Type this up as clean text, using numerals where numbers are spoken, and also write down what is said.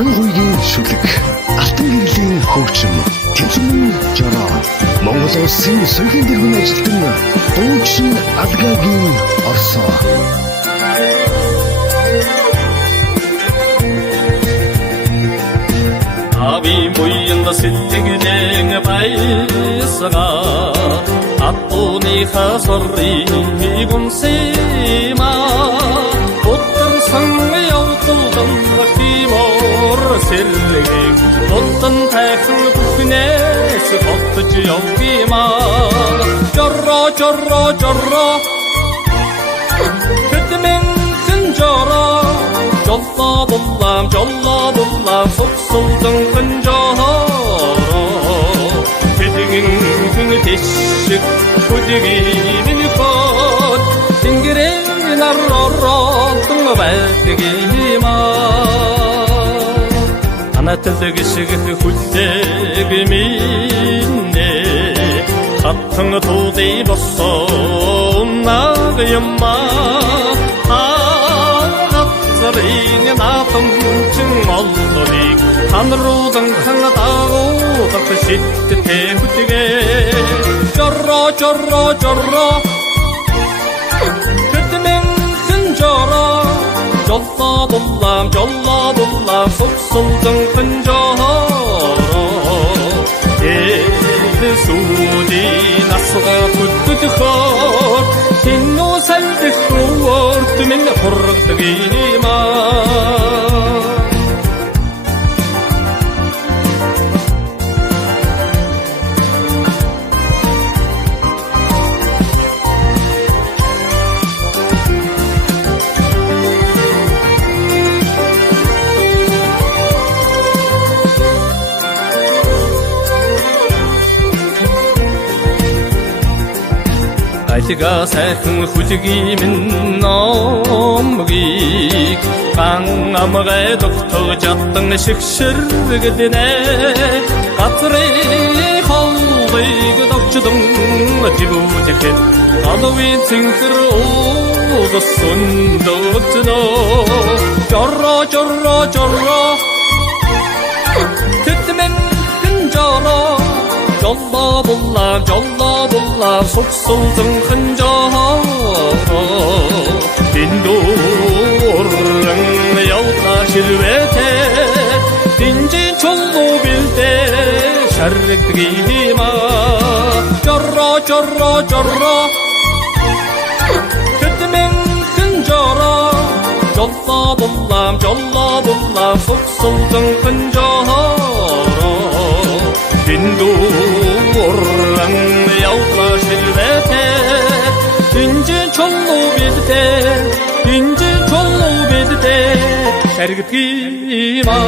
дан хуйгийн шүлэг, алтан гэрлийн хөгжим, тэмцэн жороо, Монгол улсын соёлын тэргүүн ажилтан дуучин Алгагийн орсоо. Аби буйнда сэтгэлэн баясага атуныха соррыг унсима уттан сан явталдан тимор сэллэг уттан тайхан бүхнээс хотж явгима жорро жорро жорро хэдмэн зэнжороо жолло суксулдан ханжороо хэдгэн тэшиг хүдгийний хот тэнгэрэн нарророн байдгийма анатэлэг шиг хүлдэг минь хатхан тууди боссон наг юмма зарин наатамчин оллыг ханруудан ханадаагуудах шидтэй хүтгээ жорро жорро жорро хэдмэн зэнжороо жолло суксулдан ханжороо сууди насга хүтдөхөр тиннүү салдөхөр түмэн хурдгийма альга сайхан хүлгиймэн номгийг ган амгай тогтож аттан шигшэргдэнэ гацрын холбыг догчдон тивүүтэхэд алвын цэнхэр уудсан дөвтнө жорро жорро жорро тэтгэн хэнжороо жолло суксулдан ханжороо диндурэн явта шилвэтэ динжин чолло билдэ шаррэгдгийма жорро жорро жорро хэдмэн ханжороо жолло суксулдан ханжороо диндурэн явта шилвэтэ динжин чолло билдэ шаррэгдгийма